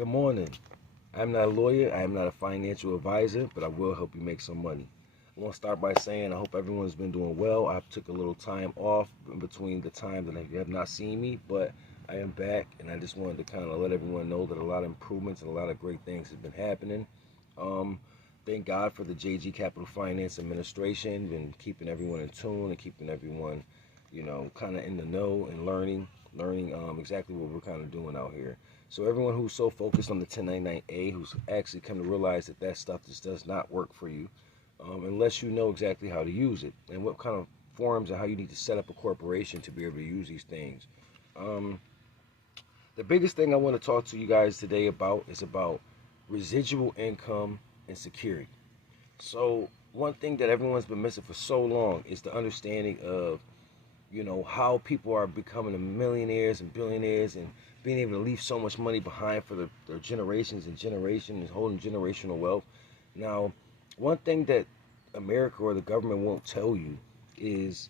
Good morning. I'm not a lawyer, I am not a financial advisor, but I will help you make some money. I want to start by saying I hope everyone's been doing well. I took a little time off in between the time that you have not seen me, but I am back and I just wanted to kind of let everyone know that a lot of improvements and a lot of great things have been happening. Um, Thank God for the JG Capital Finance Administration, been keeping everyone in tune and keeping everyone, kind of in the know and learning exactly what we're kind of doing out here. So everyone who's so focused on the 1099A, who's actually come to realize that that stuff just does not work for you, unless you know exactly how to use it and what kind of forms and how you need to set up a corporation to be able to use these things. Um, the biggest thing I want to talk to you guys today about is about residual income and security. So one thing that everyone's been missing for so long is the understanding of how people are becoming millionaires and billionaires and being able to leave so much money behind for their generations and generations, holding generational wealth. Now, one thing that America or the government won't tell you is,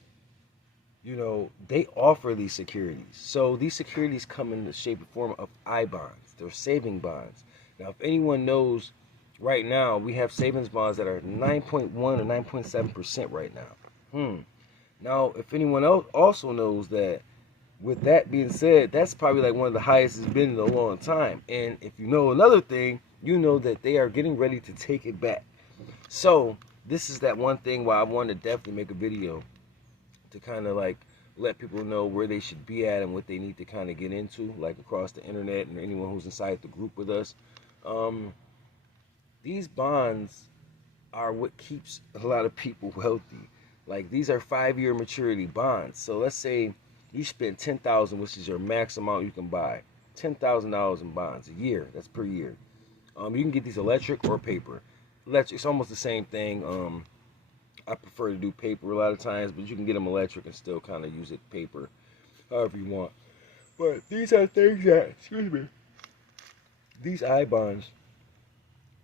they offer these securities. So these securities come in the shape and form of I bonds. They're saving bonds. Now, if anyone knows, right now we have savings bonds that are 9.1 or 9.7% right now. Now, if anyone else also knows that, with that being said, that's probably like one of the highest it's been in a long time. And if you know another thing, you know that they are getting ready to take it back. So this is that one thing why I wanted to definitely make a video to kind of like let people know where they should be at and what they need to kind of get into, like across the internet and anyone who's inside the group with us. Um, these bonds are what keeps a lot of people wealthy. Like, these are 5-year maturity bonds. So let's say you spend 10,000, which is your max amount you can buy. $10,000 in bonds a year. That's per year. You can get these electric or paper. Electric, it's almost the same thing. I prefer to do paper a lot of times, but you can get them electric and still kind of use it paper, however you want. But these are things that, excuse me, these I bonds,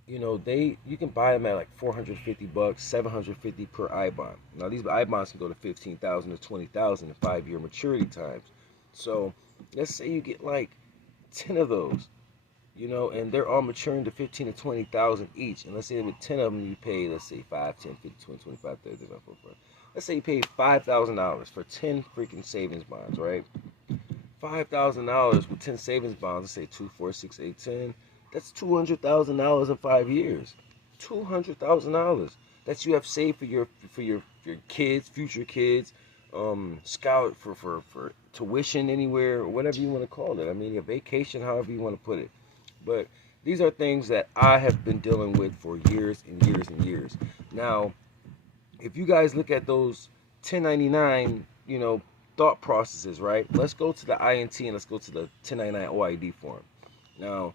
you can buy them at like $450, $750 per I bond. Now these I bonds can go to 15,000 to 20,000 in 5-year maturity times. So let's say you get like 10 of those, and they're all maturing to 15 to 20,000 each. And let's say with 10 of them you pay, let's say 5, 10, 50, 20, 25, 30, 35, 45. Let's say you pay $5,000 for 10 freaking savings bonds, right? $5,000 with 10 savings bonds, let's say 2, 4, 6, 8, 10. That's $200,000 in 5 years. $200,000 that you have saved for your kids, future kids, scout for tuition anywhere, or whatever you want to call it. I mean, a vacation, however you want to put it. But these are things that I have been dealing with for years and years and years. Now, if you guys look at those 1099, thought processes, right? Let's go to the INT and let's go to the 1099 OID form. Now,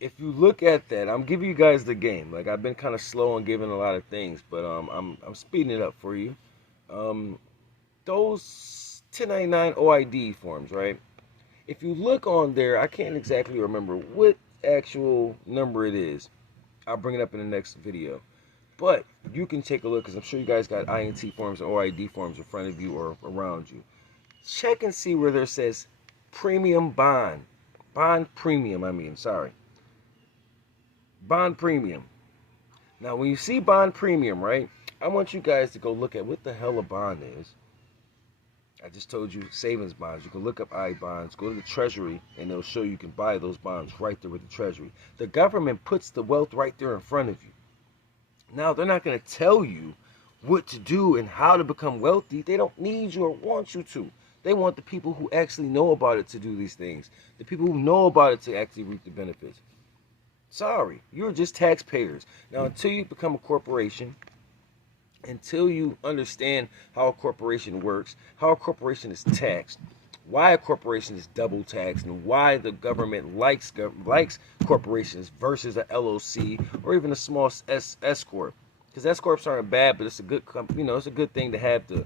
if you look at that, I'm giving you guys the game. Like, I've been kind of slow on giving a lot of things, but I'm speeding it up for you. Those 1099 OID forms, right? If you look on there, I can't exactly remember what actual number it is. I'll bring it up in the next video. But you can take a look, because I'm sure you guys got INT forms and OID forms in front of you or around you. Check and see where there says premium bond. Bond premium, Bond premium. Now, when you see bond premium, right, I want you guys to go look at what the hell a bond is. I just told you savings bonds. You can look up I bonds, go to the Treasury, and they'll show you can buy those bonds right there with the Treasury. The government puts the wealth right there in front of you. Now, they're not going to tell you what to do and how to become wealthy. They don't need you or want you to. They want the people who actually know about it to do these things. The people who know about it to actually reap the benefits. Sorry, you're just taxpayers. Now, until you become a corporation, until you understand how a corporation works, how a corporation is taxed, why a corporation is double taxed, and why the government likes corporations versus a LLC or even a small S corp. Because S corps aren't bad, but it's a good it's a good thing to have to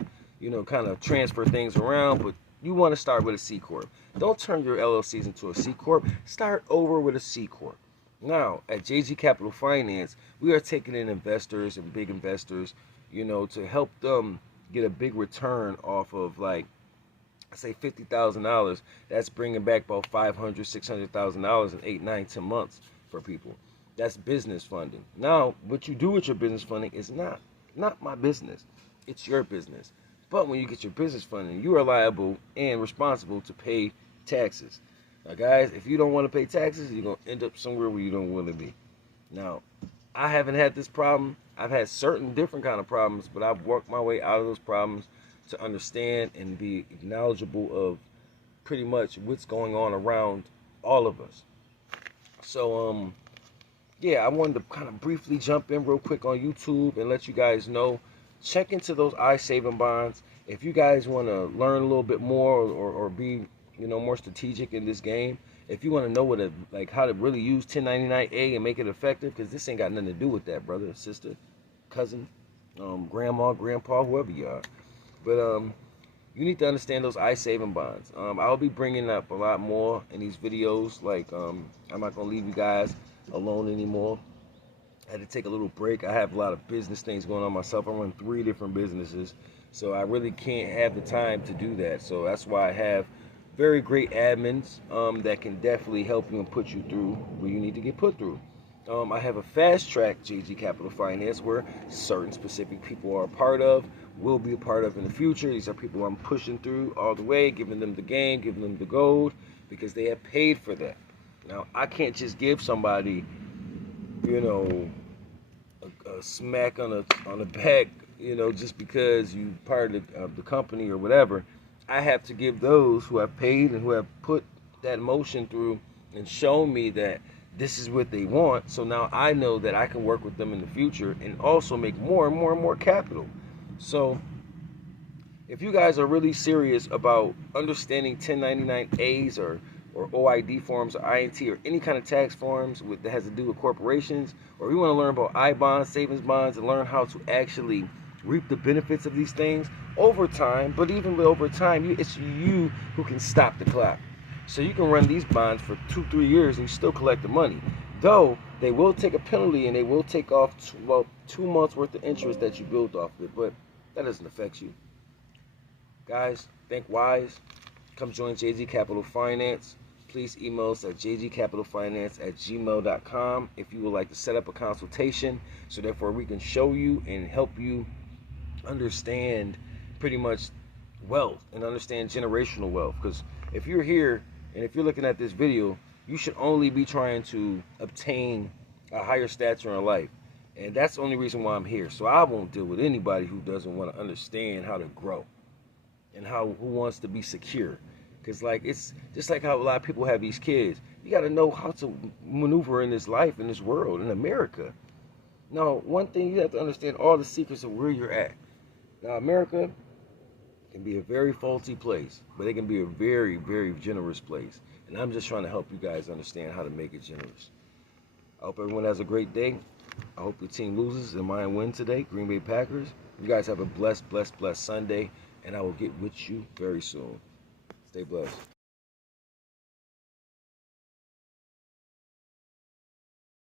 kind of transfer things around. But you want to start with a C corp. Don't turn your LLCs into a C corp. Start over with a C corp. Now, at JG Capital Finance, we are taking in investors and big investors, to help them get a big return off of, like, I say $50,000, that's bringing back about $500,000, $600,000 in 8, 9, 10 months for people. That's business funding. Now, what you do with your business funding is not my business. It's your business. But when you get your business funding, you are liable and responsible to pay taxes. Now, guys, if you don't want to pay taxes, you're going to end up somewhere where you don't want to be. Now, I haven't had this problem. I've had certain different kind of problems, but I've worked my way out of those problems to understand and be knowledgeable of pretty much what's going on around all of us. So, yeah, I wanted to kind of briefly jump in real quick on YouTube and let you guys know. Check into those I-saving bonds. If you guys want to learn a little bit more or be, more strategic in this game, if you want to know how to really use 1099A and make it effective, because this ain't got nothing to do with that, brother, sister, cousin, grandma, grandpa, whoever you are. But you need to understand those I-saving bonds. I'll be bringing up a lot more in these videos. Like, I'm not going to leave you guys alone anymore. I had to take a little break. I have a lot of business things going on myself. I run 3 different businesses, so I really can't have the time to do that. So that's why I have very great admins that can definitely help you and put you through where you need to get put through. I have a fast track JG Capital Finance where certain specific people are a part of, will be a part of in the future. These are people I'm pushing through all the way, giving them the game, giving them the gold, because they have paid for that. Now, I can't just give somebody, a smack on the back, just because you part of the company or whatever. I have to give those who have paid and who have put that motion through and shown me that this is what they want. So now I know that I can work with them in the future and also make more and more and more capital. So if you guys are really serious about understanding 1099As or OID forms or INT or any kind of tax forms that has to do with corporations, or you want to learn about I-bonds, savings bonds, and learn how to actually reap the benefits of these things over time, but even over time, it's you who can stop the clock. So you can run these bonds for 2-3 years and you still collect the money. Though they will take a penalty and they will take off 2 months worth of interest that you built off of it, but that doesn't affect you. Guys, think wise. Come join JG Capital Finance. Please email us at jgcapitalfinance@gmail.com if you would like to set up a consultation, so therefore we can show you and help you understand pretty much wealth and understand generational wealth. Because if you're here and if you're looking at this video, you should only be trying to obtain a higher stature in life. And that's the only reason why I'm here. So I won't deal with anybody who doesn't want to understand how to grow and who wants to be secure. Because it's just like how a lot of people have these kids. You got to know how to maneuver in this life, in this world, in America. Now, one thing you have to understand, all the secrets of where you're at. Now, America can be a very faulty place, but it can be a very, very generous place. And I'm just trying to help you guys understand how to make it generous. I hope everyone has a great day. I hope your team loses and mine win today, Green Bay Packers. You guys have a blessed, blessed, blessed Sunday, and I will get with you very soon. Stay blessed.